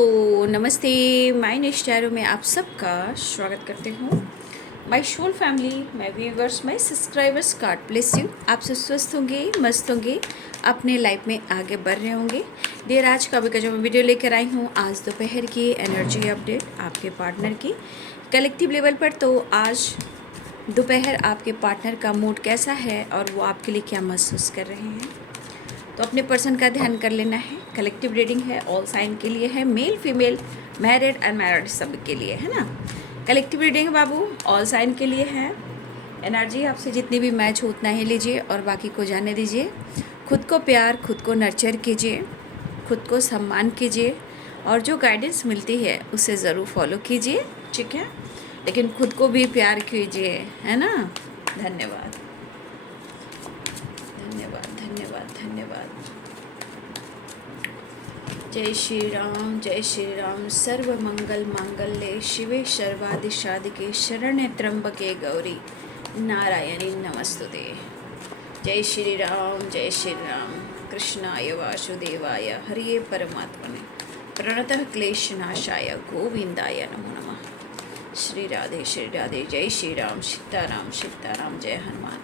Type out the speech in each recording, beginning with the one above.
दोस्तों नमस्ते। माय निष्ठारों में आप सबका स्वागत करते हूँ। My soul family, my viewers, my subscribers, God bless you. आप सब स्वस्थ होंगे, मस्त होंगे, अपने लाइफ में आगे बढ़ रहे होंगे। देर आज का भी जो मैं वीडियो लेकर आई हूँ, आज दोपहर की एनर्जी अपडेट आपके पार्टनर की कलेक्टिव लेवल पर। तो आज दोपहर आपके पार्टनर का मूड कैसा है और वो आपके लिए क्या महसूस कर रहे हैं, तो अपने पर्सन का ध्यान कर लेना है। कलेक्टिव रीडिंग है, ऑल साइन के लिए है, मेल फीमेल, मैरिड अनमैरिड सब के लिए है ना। कलेक्टिव रीडिंग है बाबू, ऑल साइन के लिए है। एनर्जी आपसे जितनी भी मैच हो उतना ही लीजिए और बाकी को जाने दीजिए। खुद को प्यार, खुद को नर्चर कीजिए, खुद को सम्मान कीजिए और जो गाइडेंस मिलती है उसे ज़रूर फॉलो कीजिए, ठीक है। लेकिन खुद को भी प्यार कीजिए, है ना। धन्यवाद धन्यवाद धन्यवाद धन्यवाद। जय श्री राम। सर्व मंगल मांगल्ये शिवे सर्वादि साधिके शरण्ये त्र्यंबके गौरी नारायणी नमस्तुते। जय श्री राम कृष्णाय वासुदेवाय हरिये परमात्मने प्रणतः क्लेशनाशाय गोविंदाय नमो नमः। श्री राधे जय श्री राम सीताराम जय हनुमान।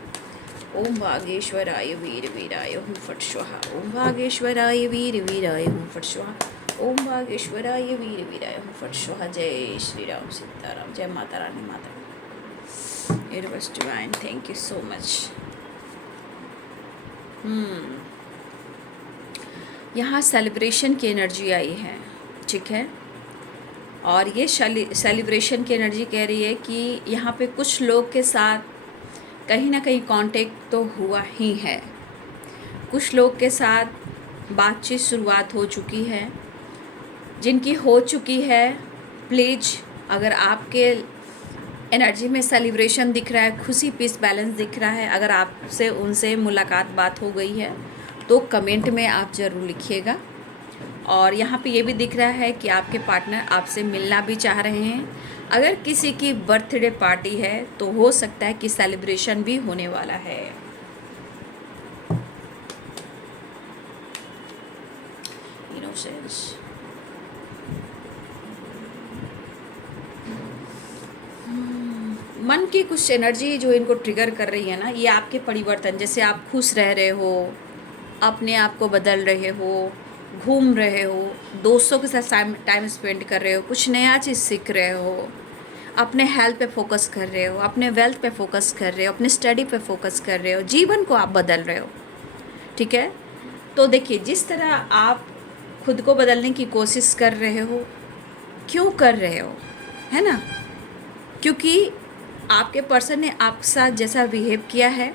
ओम भागेश्वराय वीर वीराय हूँ फट स्वाहा। ओम भागेश्वराय वीर वीराय हूँ फट स्वाहा। ओम भागेश्वराय वीर वीराय हूँ फट स्वाहा। जय श्री राम सीताराम, जय माता रानी, माता universe divine, thank you so much. यहाँ सेलिब्रेशन की एनर्जी आई है, ठीक है। और ये सेलिब्रेशन की एनर्जी कह रही है कि यहाँ पे कुछ लोग के साथ कहीं ना कहीं कांटेक्ट तो हुआ ही है। कुछ लोग के साथ बातचीत शुरुआत हो चुकी है, जिनकी हो चुकी है। प्लीज़, अगर आपके एनर्जी में सेलिब्रेशन दिख रहा है, खुशी पीस बैलेंस दिख रहा है, अगर आपसे उनसे मुलाकात बात हो गई है तो कमेंट में आप ज़रूर लिखिएगा। और यहाँ पे ये भी दिख रहा है कि आपके पार्टनर आपसे मिलना भी चाह रहे हैं। अगर किसी की बर्थडे पार्टी है तो हो सकता है कि सेलिब्रेशन भी होने वाला है। इनोसेंस, मन की कुछ एनर्जी जो इनको ट्रिगर कर रही है ना, ये आपके परिवर्तन, जैसे आप खुश रह रहे हो, अपने आप को बदल रहे हो, घूम रहे हो, दोस्तों के साथ टाइम स्पेंड कर रहे हो, कुछ नया चीज़ सीख रहे हो, अपने हेल्थ पे फोकस कर रहे हो, अपने वेल्थ पे फोकस कर रहे हो, अपने स्टडी पे फोकस कर रहे हो, जीवन को आप बदल रहे हो, ठीक है। तो देखिए, जिस तरह आप खुद को बदलने की कोशिश कर रहे हो, क्यों कर रहे हो, है ना, क्योंकि आपके पर्सन ने आपके साथ जैसा बिहेव किया है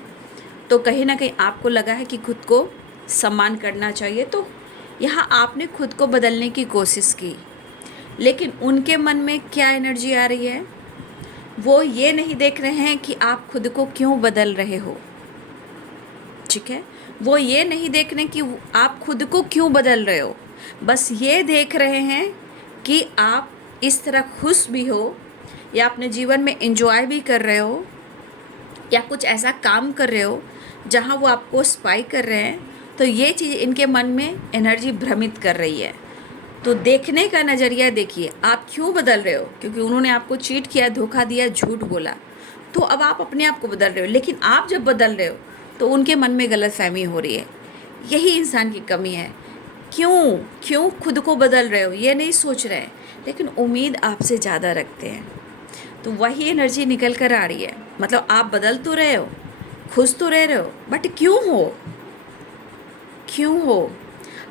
तो कहीं ना कहीं आपको लगा है कि खुद को सम्मान करना चाहिए। तो यहाँ आपने खुद को बदलने की कोशिश की, लेकिन उनके मन में क्या एनर्जी आ रही है, वो ये नहीं देख रहे हैं कि आप खुद को क्यों बदल रहे हो, ठीक है। वो ये नहीं देख रहे कि आप खुद को क्यों बदल रहे हो, बस ये देख रहे हैं कि आप इस तरह खुश भी हो या अपने जीवन में एंजॉय भी कर रहे हो या कुछ ऐसा काम कर रहे हो जहाँ वो आपको स्पाई कर रहे हैं। तो ये चीज़ इनके मन में एनर्जी भ्रमित कर रही है। तो देखने का नज़रिया देखिए, आप क्यों बदल रहे हो, क्योंकि उन्होंने आपको चीट किया, धोखा दिया, झूठ बोला, तो अब आप अपने आप को बदल रहे हो। लेकिन आप जब बदल रहे हो तो उनके मन में गलतफहमी हो रही है। यही इंसान की कमी है। क्यों खुद को बदल रहे हो ये नहीं सोच रहे हैं, लेकिन उम्मीद आपसे ज़्यादा रखते हैं। तो वही एनर्जी निकल कर आ रही है। मतलब आप बदल तो रहे हो, खुश तो रह रहे हो, बट क्यों हो।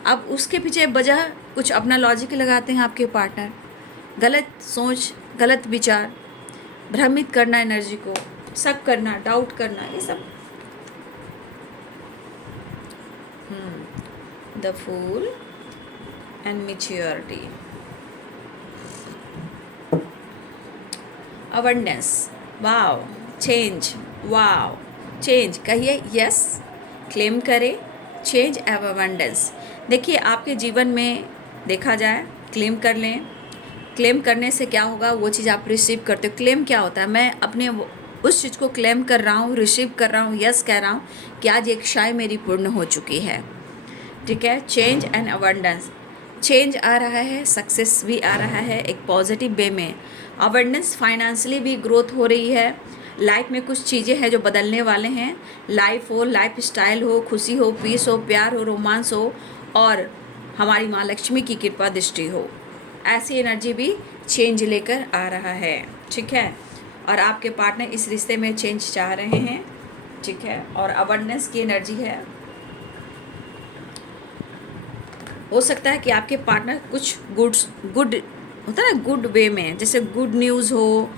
अब उसके पीछे वजह कुछ अपना लॉजिक लगाते हैं आपके पार्टनर। गलत सोच, गलत विचार, भ्रमित करना एनर्जी को, शक करना, डाउट करना, ये सब। The full and maturity, awareness, wow, change कहिए, यस, क्लेम करें चेंज एव अबंडेंस। देखिए, आपके जीवन में देखा जाए, क्लेम कर लें। क्लेम करने से क्या होगा, वो चीज़ आप रिसीव करते हो। क्लेम क्या होता है, मैं अपने उस चीज़ को क्लेम कर रहा हूँ, रिसीव कर रहा हूँ, यस कह रहा हूँ कि आज एक इच्छाएं मेरी पूर्ण हो चुकी है, ठीक है। चेंज एंड अबंडेंस, चेंज आ रहा है, सक्सेस भी आ रहा है एक पॉजिटिव वे में। अवेयरनेस, फाइनेंशियली भी ग्रोथ हो रही है। लाइफ में कुछ चीज़ें हैं जो बदलने वाले हैं। लाइफ हो, लाइफ स्टाइल हो, खुशी हो, पीस हो, प्यार हो, रोमांस हो, और हमारी माँ लक्ष्मी की कृपा दृष्टि हो। ऐसी एनर्जी भी चेंज लेकर आ रहा है। ठीक है, और आपके पार्टनर इस रिश्ते में चेंज चाह रहे हैं। ठीक है, और अवेयरनेस की एनर्जी है। हो सकता है कि आपके पार्टनर कुछ गुड होता है ना, गुड वे में, जैसे गुड न्यूज़ हो,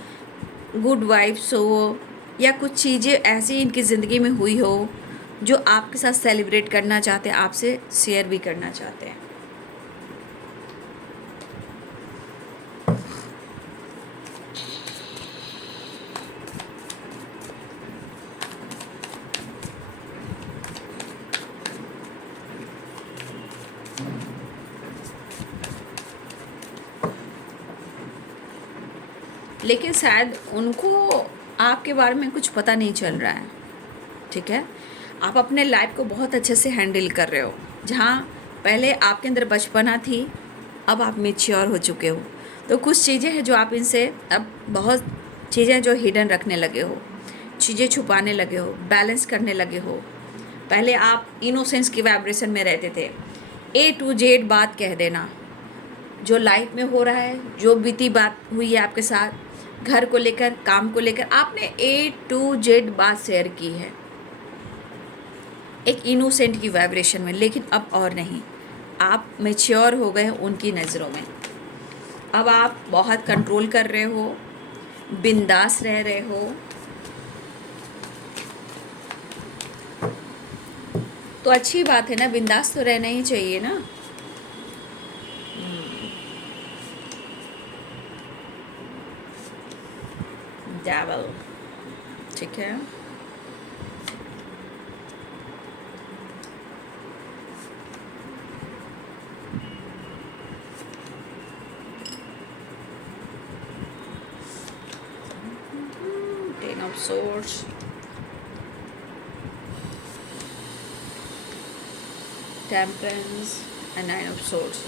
गुड वाइब्स हो, या कुछ चीज़ें ऐसी इनकी ज़िंदगी में हुई हो जो आपके साथ सेलिब्रेट करना चाहते हैं, आपसे शेयर भी करना चाहते हैं। लेकिन शायद उनको आपके बारे में कुछ पता नहीं चल रहा है। ठीक है, आप अपने लाइफ को बहुत अच्छे से हैंडल कर रहे हो। जहाँ पहले आपके अंदर बचपना थी, अब आप मैच्योर हो चुके हो। तो कुछ चीज़ें हैं जो आप इनसे, अब बहुत चीज़ें जो हिडन रखने लगे हो, चीज़ें छुपाने लगे हो, बैलेंस करने लगे हो। पहले आप इनोसेंस की वाइब्रेशन में रहते थे, ए टू जेड बात कह देना, जो लाइफ में हो रहा है, जो बीती बात हुई है आपके साथ, घर को लेकर, काम को लेकर, आपने ए टू जेड बात शेयर की है एक इनोसेंट की वाइब्रेशन में। लेकिन अब और नहीं, आप मैच्योर हो गए उनकी नज़रों में। अब आप बहुत कंट्रोल कर रहे हो, बिंदास रह रहे हो। तो अच्छी बात है ना, बिंदास तो रहना ही चाहिए ना। डेविल, ठीक है। Ten of swords, temperance and nine of swords.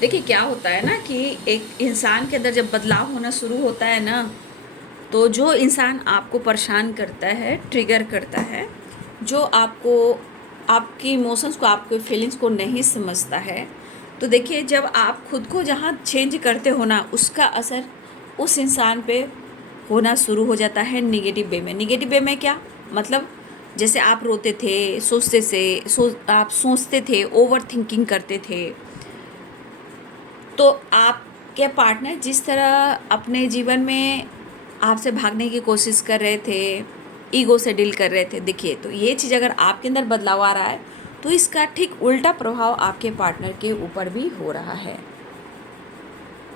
देखिए क्या होता है ना कि एक इंसान के अंदर जब बदलाव होना शुरू होता है ना, तो जो इंसान आपको परेशान करता है, ट्रिगर करता है, जो आपको, आपकी इमोशंस को, आपके फीलिंग्स को नहीं समझता है, तो देखिए जब आप खुद को जहाँ चेंज करते हो ना, उसका असर उस इंसान पे होना शुरू हो जाता है निगेटिव वे में। निगेटिव वे में क्या मतलब, जैसे आप रोते थे, आप सोचते थे, ओवर थिंकिंग करते थे, तो आपके पार्टनर जिस तरह अपने जीवन में आपसे भागने की कोशिश कर रहे थे, ईगो से डील कर रहे थे, देखिए तो ये चीज़ अगर आपके अंदर बदलाव आ रहा है, तो इसका ठीक उल्टा प्रभाव आपके पार्टनर के ऊपर भी हो रहा है।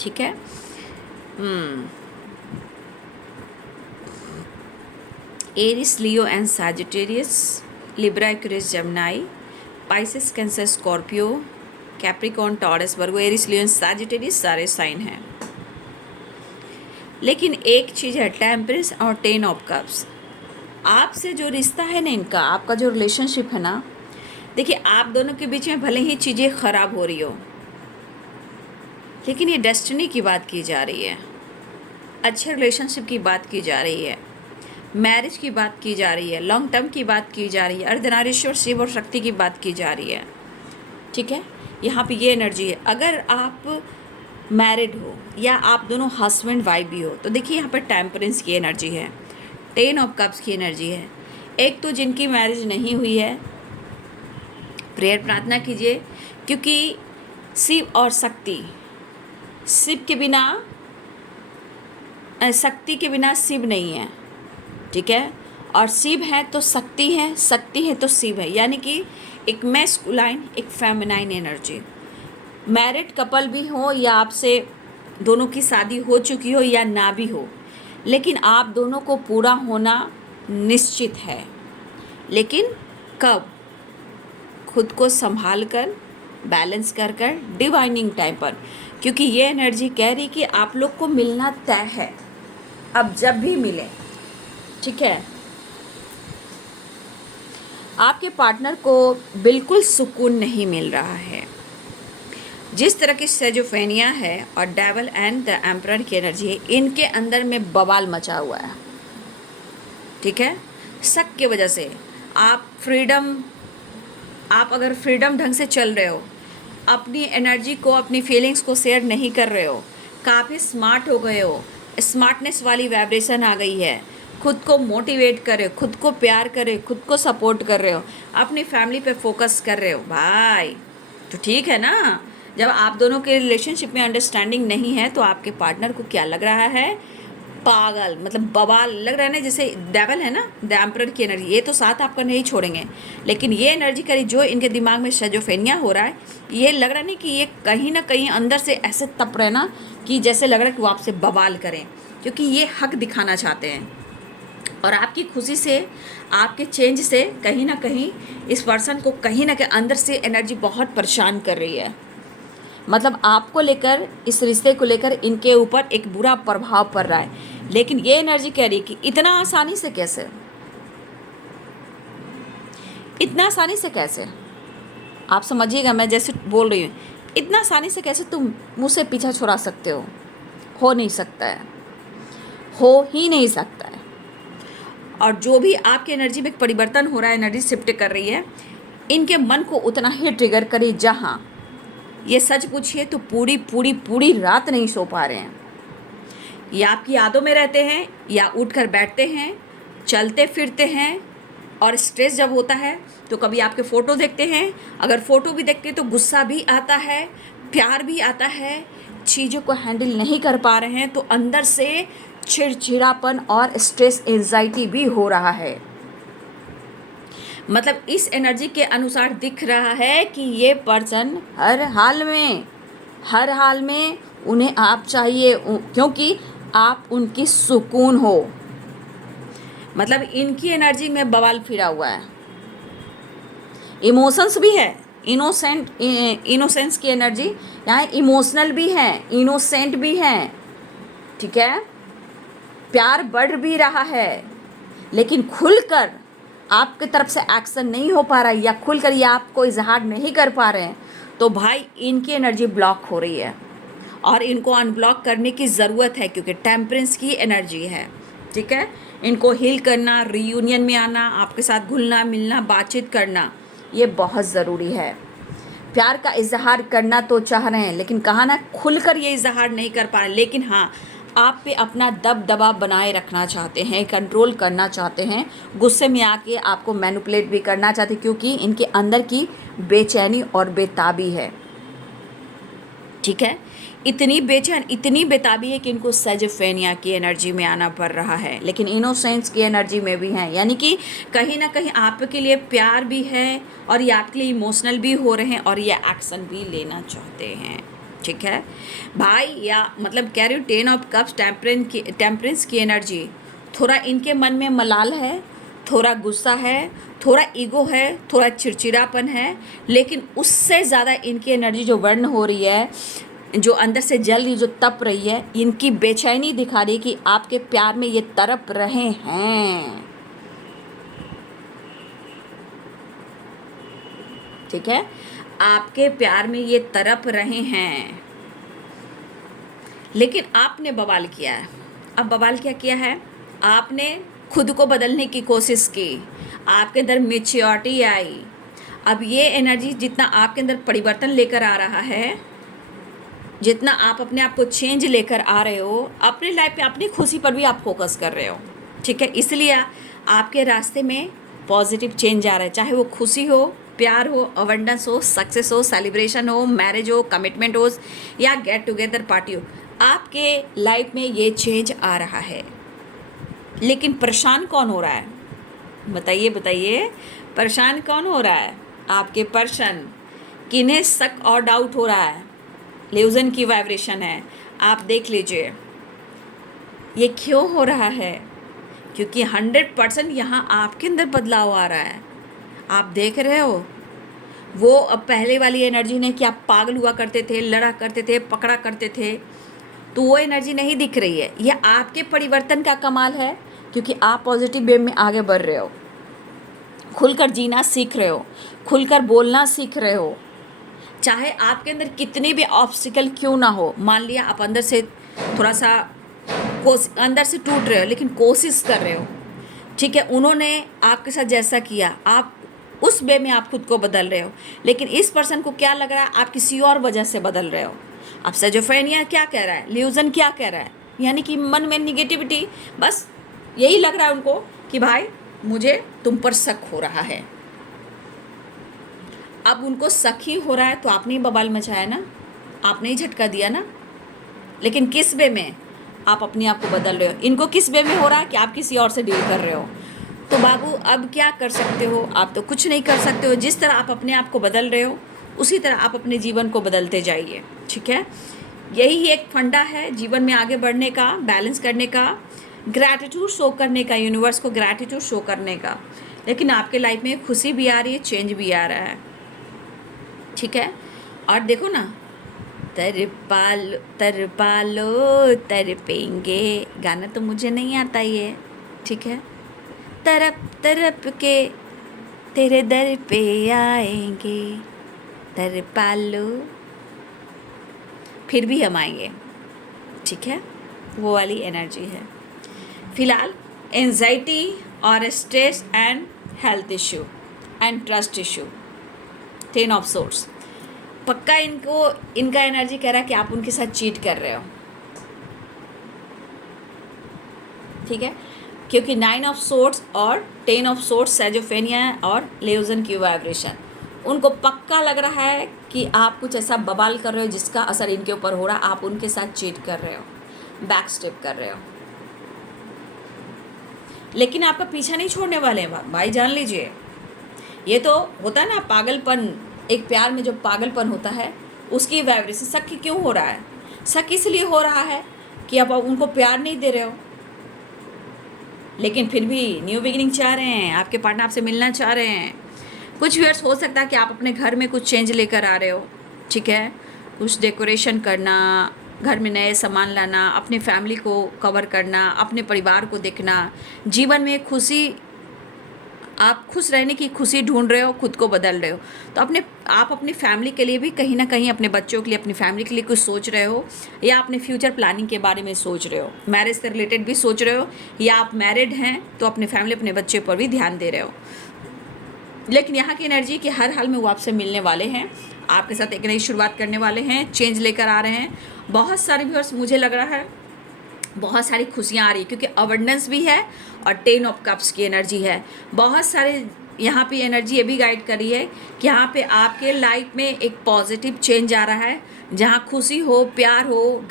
ठीक है। Aries, Leo and Sagittarius, Libra, Aquarius, Gemini, Pisces, Cancer, Scorpio, Capricorn, Taurus, Virgo, Aries, Leo and Sagittarius सारे साइन हैं। लेकिन एक चीज़ है, टेम्परेंस और टेन ऑफ कप्स। आपसे जो रिश्ता है ना इनका, आपका जो रिलेशनशिप है ना, देखिए आप दोनों के बीच में भले ही चीज़ें ख़राब हो रही हो, लेकिन ये डेस्टिनी की बात की जा रही है, अच्छे रिलेशनशिप की बात की जा रही है, मैरिज की बात की जा रही है, लॉन्ग टर्म की बात की जा रही है, अर्धनारीश्वर शिव और शक्ति की बात की जा रही है। ठीक है, यहाँ पे ये एनर्जी है। अगर आप मैरिड हो या आप दोनों हस्बैंड वाइफ भी हो, तो देखिए यहाँ पर टेम्परेंस की एनर्जी है, टेन ऑफ कप्स की एनर्जी है। एक तो जिनकी मैरिज नहीं हुई है, प्रेयर प्रार्थना कीजिए, क्योंकि शिव और शक्ति, शिव के बिना, शक्ति के बिना शिव नहीं है। ठीक है, और शिव है तो शक्ति है, शक्ति है तो शिव है, यानी कि एक मैस्कुलाइन, एक फेमिनाइन एनर्जी। मैरिड कपल भी हो या आपसे दोनों की शादी हो चुकी हो या ना भी हो, लेकिन आप दोनों को पूरा होना निश्चित है। लेकिन कब? खुद को संभाल कर, बैलेंस कर कर, डिवाइनिंग टाइम पर, क्योंकि ये एनर्जी कह रही कि आप लोग को मिलना तय है, अब जब भी मिले। ठीक है, आपके पार्टनर को बिल्कुल सुकून नहीं मिल रहा है। जिस तरह की सेजोफेनिया है और डेवल एंड द एम्परर की एनर्जी है, इनके अंदर में बवाल मचा हुआ है, ठीक है। शक की वजह से आप अगर फ्रीडम ढंग से चल रहे हो, अपनी एनर्जी को, अपनी फीलिंग्स को शेयर नहीं कर रहे हो, काफ़ी स्मार्ट हो गए हो, स्मार्टनेस वाली वाइब्रेशन आ गई है, खुद को मोटिवेट कर रहे हो, खुद को प्यार कर रहे हो, खुद को सपोर्ट कर रहे हो, अपनी फैमिली पे फोकस कर रहे हो भाई, तो ठीक है ना। जब आप दोनों के रिलेशनशिप में अंडरस्टैंडिंग नहीं है तो आपके पार्टनर को क्या लग रहा है, पागल, मतलब बवाल लग रहा है ना, जैसे डेवल है ना, द एम्परर की एनर्जी, ये तो साथ आपका नहीं छोड़ेंगे, लेकिन ये एनर्जी करी जो इनके दिमाग में शेजोफेनिया हो रहा है, ये लग रहा नहीं कि ये कहीं ना कहीं अंदर से ऐसे तप रहे ना कि जैसे लग रहा है कि वो आपसे बवाल करें, क्योंकि ये हक दिखाना चाहते हैं। और आपकी खुशी से, आपके चेंज से कहीं ना कहीं इस पर्सन को कहीं ना कहीं अंदर से एनर्जी बहुत परेशान कर रही है। मतलब आपको लेकर, इस रिश्ते को लेकर इनके ऊपर एक बुरा प्रभाव पड़ रहा है, लेकिन ये एनर्जी कह रही है कि इतना आसानी से कैसे, इतना आसानी से कैसे, आप समझिएगा मैं जैसे बोल रही हूँ, इतना आसानी से कैसे तुम मुझसे पीछा छुड़ा सकते हो नहीं सकता है, हो ही नहीं सकता है। और जो भी आपकी एनर्जी में परिवर्तन हो रहा है, एनर्जी शिफ्ट कर रही है, इनके मन को उतना ही ट्रिगर करी, जहाँ ये सच पूछिए तो पूरी पूरी पूरी रात नहीं सो पा रहे हैं, या आपकी यादों में रहते हैं, या उठकर बैठते हैं, चलते फिरते हैं, और स्ट्रेस जब होता है तो कभी आपके फ़ोटो देखते हैं, अगर फ़ोटो भी देखते हैं तो गुस्सा भी आता है, प्यार भी आता है, चीज़ों को हैंडल नहीं कर पा रहे हैं तो अंदर से चिड़चिड़ापन और स्ट्रेस, एंजाइटी भी हो रहा है। मतलब इस एनर्जी के अनुसार दिख रहा है कि ये पर्सन हर हाल में उन्हें आप चाहिए, क्योंकि आप उनकी सुकून हो। मतलब इनकी एनर्जी में बवाल फिरा हुआ है, इमोशंस भी है, इनोसेंस की एनर्जी यहाँ, इमोशनल भी है, इनोसेंट भी है, ठीक है। प्यार बढ़ भी रहा है, लेकिन खुलकर आपकी तरफ से एक्शन नहीं हो पा रहा है, या खुलकर ये आपको इजहार नहीं कर पा रहे हैं, तो भाई इनकी एनर्जी ब्लॉक हो रही है और इनको अनब्लॉक करने की ज़रूरत है, क्योंकि टेम्परेंस की एनर्जी है, ठीक है। इनको हील करना, रीयूनियन में आना, आपके साथ घुलना मिलना, बातचीत करना, ये बहुत ज़रूरी है। प्यार का इजहार करना तो चाह रहे हैं, लेकिन कहा ना, खुलकर ये इजहार नहीं कर पा रहे, लेकिन हाँ, आप पे अपना दबदबा बनाए रखना चाहते हैं, कंट्रोल करना चाहते हैं, गुस्से में आके आपको मैनिपुलेट भी करना चाहते हैं, क्योंकि इनके अंदर की बेचैनी और बेताबी है, ठीक है। इतनी बेचैन, इतनी बेताबी है कि इनको सेजोफेनिया की एनर्जी में आना पड़ रहा है, लेकिन इनोसेंस की एनर्जी में भी है, यानी कि कहीं ना कहीं आपके लिए प्यार भी है और ये आपके लिए इमोशनल भी हो रहे हैं और ये एक्शन भी लेना चाहते हैं, ठीक है भाई। या मतलब कह रही हूँ 10 ऑफ कप्स, टेम्परेंस की एनर्जी, थोड़ा इनके मन में मलाल है, थोड़ा गुस्सा है, थोड़ा ईगो है, थोड़ा चिड़चिड़ापन है, लेकिन उससे ज़्यादा इनकी एनर्जी जो बर्न हो रही है, जो अंदर से जल रही, जो तप रही है, इनकी बेचैनी दिखा रही है कि आपके प्यार में ये तड़प रहे हैं, ठीक है। आपके प्यार में ये तड़प रहे हैं, लेकिन आपने बवाल किया है। अब बवाल क्या किया है, आपने खुद को बदलने की कोशिश की, आपके अंदर मैच्योरिटी आई। अब ये एनर्जी जितना आपके अंदर परिवर्तन लेकर आ रहा है, जितना आप अपने आप को चेंज लेकर आ रहे हो, अपने लाइफ पे, अपनी खुशी पर भी आप फोकस कर रहे हो, ठीक है। इसलिए आपके रास्ते में पॉजिटिव चेंज आ रहा है, चाहे वो खुशी हो, प्यार हो, अबंडेंस हो, सक्सेस हो, सेलिब्रेशन हो, मैरिज हो, कमिटमेंट हो, या गेट टुगेदर पार्टी हो, आपके लाइफ में ये चेंज आ रहा है। लेकिन परेशान कौन हो रहा है, बताइए परेशान कौन हो रहा है, आपके पर्सन। किन्हें शक और डाउट हो रहा है, ल्यूजन की वाइब्रेशन है, आप देख लीजिए ये क्यों हो रहा है, क्योंकि 100% यहाँ आपके अंदर बदलाव आ रहा है। आप देख रहे हो वो अब पहले वाली एनर्जी नहीं कि आप पागल हुआ करते थे, लड़ा करते थे, पकड़ा करते थे, तो वो एनर्जी नहीं दिख रही है। यह आपके परिवर्तन का कमाल है, क्योंकि आप पॉजिटिव वे में आगे बढ़ रहे हो, खुलकर जीना सीख रहे हो, खुलकर बोलना सीख रहे हो, चाहे आपके अंदर कितनी भी ऑब्स्टिकल क्यों ना हो, मान लिया आप अंदर से थोड़ा सा अंदर से टूट रहे हो लेकिन कोशिश कर रहे हो, ठीक है, उन्होंने आपके साथ जैसा किया, आप उस वे में आप खुद को बदल रहे हो, लेकिन इस पर्सन को क्या लग रहा है, आप किसी और वजह से बदल रहे हो। अब सिजोफ्रेनिया क्या कह रहा है, ल्यूजन क्या कह रहा है, यानी कि मन में निगेटिविटी, बस यही लग रहा है उनको कि भाई मुझे तुम पर शक हो रहा है। अब उनको शक ही हो रहा है तो आपने ही बवाल मचाया ना, आपने ही झटका दिया ना, लेकिन किस वे में आप अपने आप को बदल रहे हो। इनको किस वे में हो रहा है कि आप किसी और से डील कर रहे हो। तो बाबू अब क्या कर सकते हो, आप तो कुछ नहीं कर सकते हो। जिस तरह आप अपने आप को बदल रहे हो उसी तरह आप अपने जीवन को बदलते जाइए, ठीक है। यही एक फंडा है जीवन में आगे बढ़ने का, बैलेंस करने का, ग्रैटिट्यूड शो करने का, यूनिवर्स को ग्रैटिट्यूड शो करने का। लेकिन आपके लाइफ में खुशी भी आ रही है, चेंज भी आ रहा है, ठीक है। और देखो ना, तरपालो तरपालो तरपेंगे, गाना तो मुझे नहीं आता ये, ठीक है। तरप तरप के तेरे दर पे आएंगे, तरपालो, फिर भी हम आएंगे, ठीक है। वो वाली एनर्जी है। फिलहाल एंजाइटी और stress and health issue and trust issue, 10 of source, पक्का इनका एनर्जी कह रहा है कि आप उनके साथ चीट कर रहे हो, ठीक है, क्योंकि 9 ऑफ सोर्स और 10 ऑफ सोर्स सिजोफ्रेनिया और ल्यूजन की वाइब्रेशन, उनको पक्का लग रहा है कि आप कुछ ऐसा बवाल कर रहे हो जिसका असर इनके ऊपर हो रहा है, आप उनके साथ चीट कर रहे हो, बैक स्टेप कर रहे हो। लेकिन आपका पीछा नहीं छोड़ने वाले हैं भाई, जान लीजिए। ये तो होता है ना पागलपन, एक प्यार में जो पागलपन होता है उसकी वाइब्रेशन। शक क्यों हो रहा है, शक इसलिए हो रहा है कि अब उनको प्यार नहीं दे रहे हो, लेकिन फिर भी न्यू बिगिनिंग चाह रहे हैं, आपके पार्टनर आपसे मिलना चाह रहे हैं। कुछ व्यूअर्स हो सकता है कि आप अपने घर में कुछ चेंज लेकर आ रहे हो, ठीक है, कुछ डेकोरेशन करना, घर में नए सामान लाना, अपने फैमिली को कवर करना, अपने परिवार को देखना, जीवन में खुशी, आप खुश रहने की खुशी ढूंढ रहे हो, खुद को बदल रहे हो। तो आप अपनी फैमिली के लिए भी कहीं ना कहीं, अपने बच्चों के लिए, अपनी फैमिली के लिए कुछ सोच रहे हो, या अपने फ्यूचर प्लानिंग के बारे में सोच रहे हो, मैरिज से रिलेटेड भी सोच रहे हो, या आप मैरिड हैं तो अपने फैमिली, अपने बच्चे पर भी ध्यान दे रहे हो। लेकिन यहाँ की एनर्जी कि हर हाल में वो आपसे मिलने वाले हैं, आपके साथ एक नई शुरुआत करने वाले हैं, चेंज लेकर आ रहे हैं। बहुत सारे व्यूअर्स, मुझे लग रहा है बहुत सारी खुशियाँ आ रही है, क्योंकि अवेंडेंस भी है और 10 ऑफ कप्स की एनर्जी है। बहुत सारे यहाँ पे एनर्जी ये भी गाइड कर रही है कि यहाँ पे आपके लाइफ में एक पॉजिटिव चेंज आ रहा है, जहाँ खुशी हो, प्यार हो,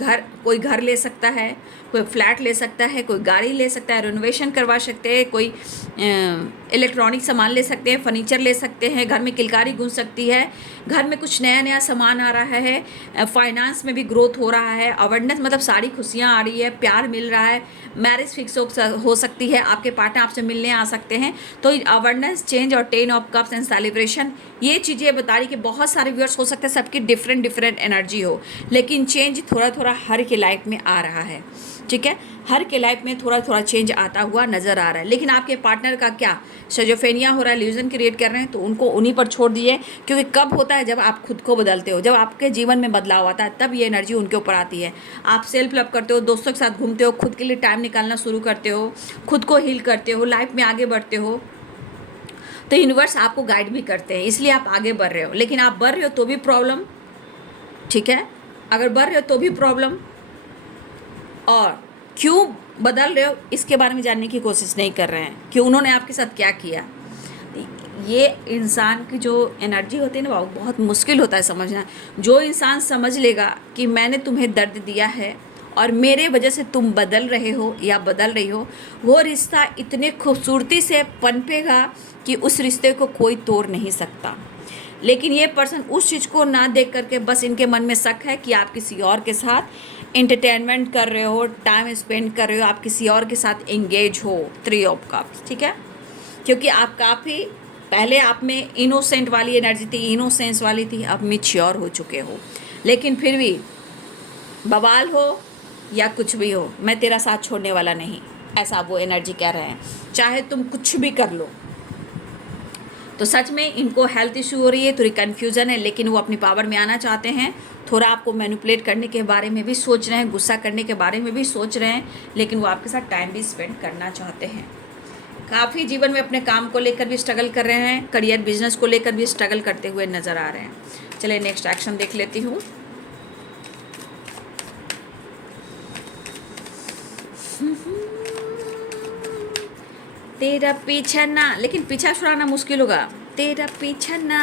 कोई घर ले सकता है, कोई फ्लैट ले सकता है, कोई गाड़ी ले सकता है, रेनोवेशन करवा सकते हैं, कोई इलेक्ट्रॉनिक सामान ले सकते हैं, फर्नीचर ले सकते हैं, घर में किलकारी गूंज सकती है, घर में कुछ नया नया सामान आ रहा है, फाइनेंस में भी ग्रोथ हो रहा है, अवेयरनेस, मतलब सारी खुशियाँ आ रही है, प्यार मिल रहा है, मैरिज फिक्स हो सकती है, आपके पार्टनर आपसे मिलने आ सकते हैं। तो अवेयरनेस, चेंज और 10 ऑफ कप्स एंड सेलिब्रेशन, ये चीज़ें बता रही कि बहुत सारे व्यूअर्स हो सकते हैं सबकी डिफरेंट एनर्जी हो, लेकिन चेंज थोड़ा थोड़ा हर के लाइफ में आ रहा है, ठीक है। हर के लाइफ में थोड़ा थोड़ा चेंज आता हुआ नज़र आ रहा है। लेकिन आपके पार्टनर का क्या, सिजोफ्रेनिया हो रहा है, इल्यूजन क्रिएट कर रहे हैं, तो उनको उन्हीं पर छोड़ दीजिए। क्योंकि कब होता है, जब आप खुद को बदलते हो, जब आपके जीवन में बदलाव आता है, तब ये एनर्जी उनके ऊपर आती है। आप सेल्फ लव करते हो, दोस्तों के साथ घूमते हो, खुद के लिए टाइम निकालना शुरू करते हो, खुद को हील करते हो, लाइफ में आगे बढ़ते हो, तो यूनिवर्स आपको गाइड भी करते हैं, इसलिए आप आगे बढ़ रहे हो। लेकिन आप बढ़ रहे हो तो भी प्रॉब्लम, ठीक है, अगर बढ़ रहे हो तो भी प्रॉब्लम, और क्यों बदल रहे हो इसके बारे में जानने की कोशिश नहीं कर रहे हैं कि उन्होंने आपके साथ क्या किया। ये इंसान की जो एनर्जी होती है ना, बहुत मुश्किल होता है समझना। जो इंसान समझ लेगा कि मैंने तुम्हें दर्द दिया है और मेरे वजह से तुम बदल रहे हो या बदल रही हो, वो रिश्ता इतने खूबसूरती से पनपेगा कि उस रिश्ते को कोई तोड़ नहीं सकता। लेकिन ये पर्सन उस चीज़ को ना देख करके बस इनके मन में शक है कि आप किसी और के साथ एंटरटेनमेंट कर रहे हो, टाइम स्पेंड कर रहे हो, आप किसी और के साथ एंगेज हो। 3 ऑफ कप्स, ठीक है, क्योंकि आप काफ़ी पहले आप में इनोसेंट वाली एनर्जी थी, इनोसेंस वाली थी, अब मैच्योर हो चुके हो। लेकिन फिर भी बवाल हो या कुछ भी हो, मैं तेरा साथ छोड़ने वाला नहीं, ऐसा वो एनर्जी कह रहे हैं। चाहे तुम कुछ भी कर लो, तो सच में इनको हेल्थ इशू हो रही है, थोड़ी कन्फ्यूज़न है, लेकिन वो अपनी पावर में आना चाहते हैं। थोड़ा आपको मैनिपुलेट करने के बारे में भी सोच रहे हैं, गुस्सा करने के बारे में भी सोच रहे हैं, लेकिन वो आपके साथ टाइम भी स्पेंड करना चाहते हैं। काफ़ी जीवन में अपने काम को लेकर भी स्ट्रगल कर रहे हैं, करियर बिजनेस को लेकर भी स्ट्रगल करते हुए नज़र आ रहे हैं। चलिए नेक्स्ट एक्शन देख लेती हूँ। तेरा पीछा ना, लेकिन पीछा छुड़ाना मुश्किल होगा। तेरा पीछा ना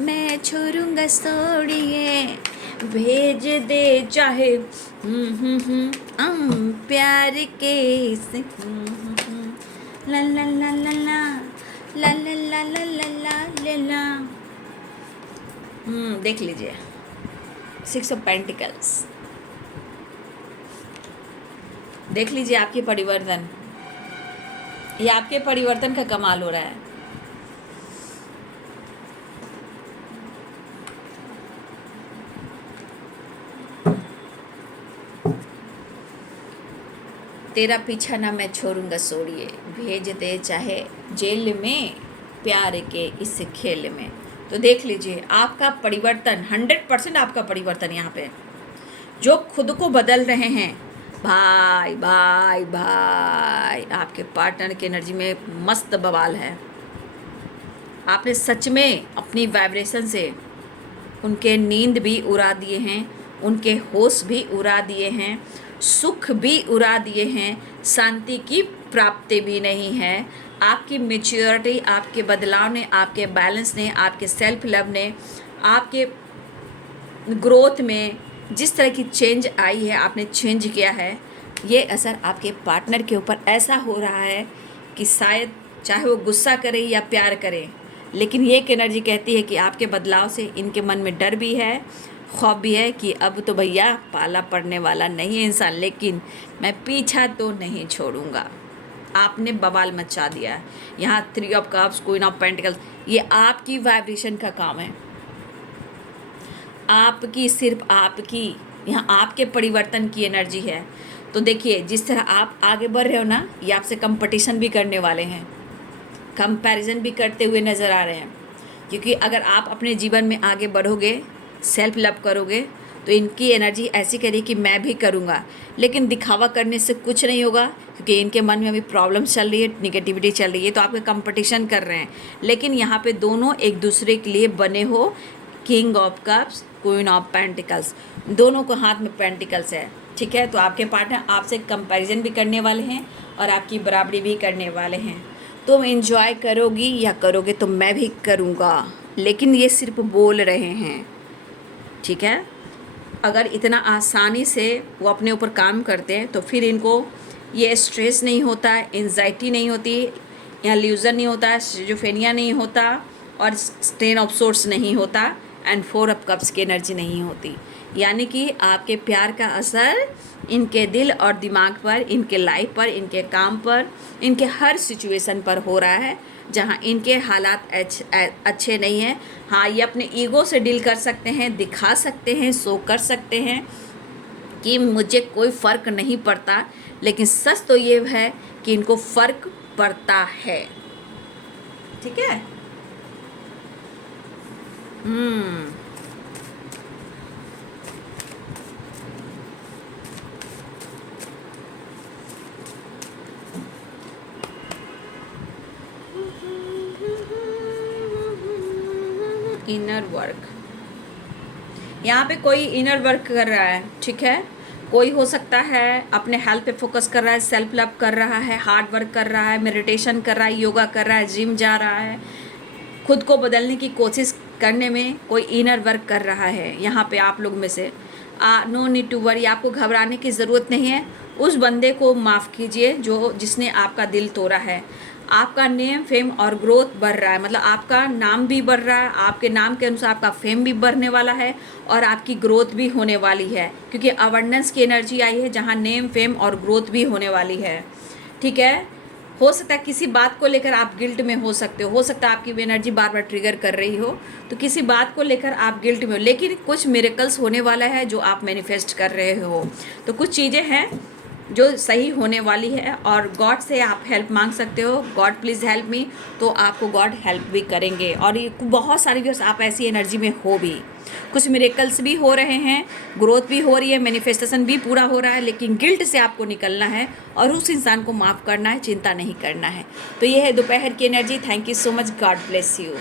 मैं छोड़ूंगा सोड़िए, भेज दे चाहे प्यार के से ला ला ला ला ला ला ला ला ला ला ला ला। देख लीजिए 6 ऑफ पेंटिकल्स, देख लीजिए आपकी परिवर्तन, ये आपके परिवर्तन का कमाल हो रहा है। तेरा पीछा ना मैं छोड़ूंगा सोड़िए, भेज दे चाहे जेल में प्यार के इस खेल में। तो देख लीजिए आपका परिवर्तन 100% आपका परिवर्तन यहाँ पे, जो खुद को बदल रहे हैं भाई भाई भाई, आपके पार्टनर की एनर्जी में मस्त बवाल है। आपने सच में अपनी वाइब्रेशन से उनके नींद भी उड़ा दिए हैं, उनके होश भी उड़ा दिए हैं, सुख भी उड़ा दिए हैं, शांति की प्राप्ति भी नहीं है। आपकी मैच्योरिटी, आपके बदलाव ने, आपके बैलेंस ने, आपके सेल्फ लव ने, आपके ग्रोथ में जिस तरह की चेंज आई है, आपने चेंज किया है, ये असर आपके पार्टनर के ऊपर ऐसा हो रहा है कि शायद चाहे वो गुस्सा करे या प्यार करे, लेकिन ये एक एनर्जी कहती है कि आपके बदलाव से इनके मन में डर भी है, खौफ भी है कि अब तो भैया पाला पड़ने वाला नहीं है इंसान, लेकिन मैं पीछा तो नहीं छोड़ूंगा। आपने बवाल मचा दिया। यहाँ 3 of cups, queen of pentacles, ये आपकी वाइब्रेशन का काम है, आपकी, सिर्फ आपकी, यहाँ आपके परिवर्तन की एनर्जी है। तो देखिए जिस तरह आप आगे बढ़ रहे हो ना, ये आपसे कंपटीशन भी करने वाले हैं, कंपैरिजन भी करते हुए नज़र आ रहे हैं। क्योंकि अगर आप अपने जीवन में आगे बढ़ोगे, सेल्फ लव करोगे, तो इनकी एनर्जी ऐसी करेगी कि मैं भी करूँगा, लेकिन दिखावा करने से कुछ नहीं होगा, क्योंकि इनके मन में अभी प्रॉब्लम्स चल रही है, निगेटिविटी चल रही है, तो आपके कंपटीशन कर रहे हैं। लेकिन यहाँ पे दोनों एक दूसरे के लिए बने हो, king of cups, queen of pentacles, दोनों को हाथ में पेंटिकल्स है, ठीक है। तो आपके पार्टनर आपसे कंपैरिजन भी करने वाले हैं और आपकी बराबरी भी करने वाले हैं। तुम एंजॉय करोगी या करोगे तो मैं भी करूँगा, लेकिन ये सिर्फ बोल रहे हैं, ठीक है। अगर इतना आसानी से वो अपने ऊपर काम करते हैं तो फिर इनको ये स्ट्रेस नहीं होता, एंजाइटी नहीं होती, यहाँ ल्यूजन नहीं होता, सिजोफ्रेनिया नहीं होता, और स्टेन ऑफ सोर्स नहीं होता, एंड 4 ऑफ कप्स की एनर्जी नहीं होती। यानी कि आपके प्यार का असर इनके दिल और दिमाग पर, इनके लाइफ पर, इनके काम पर, इनके हर सिचुएशन पर हो रहा है जहाँ इनके हालात अच्छे नहीं हैं। हाँ, ये अपने ईगो से डील कर सकते हैं, दिखा सकते हैं, शो कर सकते हैं कि मुझे कोई फ़र्क नहीं पड़ता, लेकिन सच तो ये है कि इनको फ़र्क पड़ता है, ठीक है। इनर वर्क, यहाँ पे कोई इनर वर्क कर रहा है, ठीक है। कोई हो सकता है अपने हेल्थ पे फोकस कर रहा है, सेल्फ लव कर रहा है, हार्ड वर्क कर रहा है, मेडिटेशन कर रहा है, योगा कर रहा है, जिम जा रहा है, खुद को बदलने की कोशिश करने में कोई इनर वर्क कर रहा है। यहाँ पे आप लोग में से नो नीड टू वरी, आपको घबराने की ज़रूरत नहीं है। उस बंदे को माफ़ कीजिए जिसने आपका दिल तोड़ा है। आपका नेम, फेम और ग्रोथ बढ़ रहा है, मतलब आपका नाम भी बढ़ रहा है, आपके नाम के अनुसार आपका फेम भी बढ़ने वाला है और आपकी ग्रोथ भी होने वाली है, क्योंकि अवेयरनेस की एनर्जी आई है जहाँ नेम, फेम और ग्रोथ भी होने वाली है, ठीक है। हो सकता है किसी बात को लेकर आप गिल्ट में हो सकते हो सकता है आपकी एनर्जी बार बार ट्रिगर कर रही हो, तो किसी बात को लेकर आप गिल्ट में हो, लेकिन कुछ मिरेकल्स होने वाला है जो आप मैनिफेस्ट कर रहे हो। तो कुछ चीज़ें हैं जो सही होने वाली है, और गॉड से आप हेल्प मांग सकते हो, गॉड प्लीज़ हेल्प मी, तो आपको गॉड हेल्प भी करेंगे। और ये बहुत सारे व्यूअर्स आप ऐसी एनर्जी में हो भी, कुछ मिरेकल्स भी हो रहे हैं, ग्रोथ भी हो रही है, मैनिफेस्टेशन भी पूरा हो रहा है, लेकिन गिल्ट से आपको निकलना है और उस इंसान को माफ़ करना है, चिंता नहीं करना है। तो ये है दोपहर की energy. Thank you so much, God bless you.